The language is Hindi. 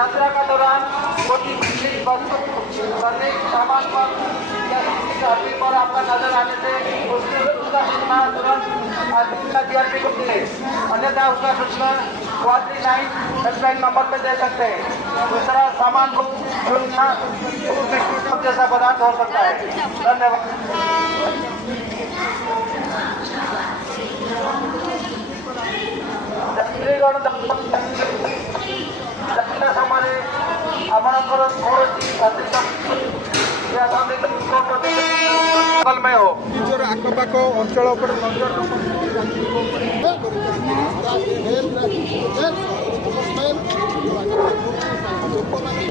यात्रा का दौरान कोई वस्तु सामान पर या किसी हड्डी पर आपका नजर आने से उसका सूचना तुरंत DRP को मिले, अन्यथा उसका सूचना 49 हेल्पलाइन नंबर पे दे सकते हैं। दूसरा, सामान को जैसा पदार्थ हो सकता है। धन्यवाद। में हो ନିଜର ଆଖପାଖ ଅଞ୍ଚଳ ଉପରେ ନଜର ଲୋକମାନେ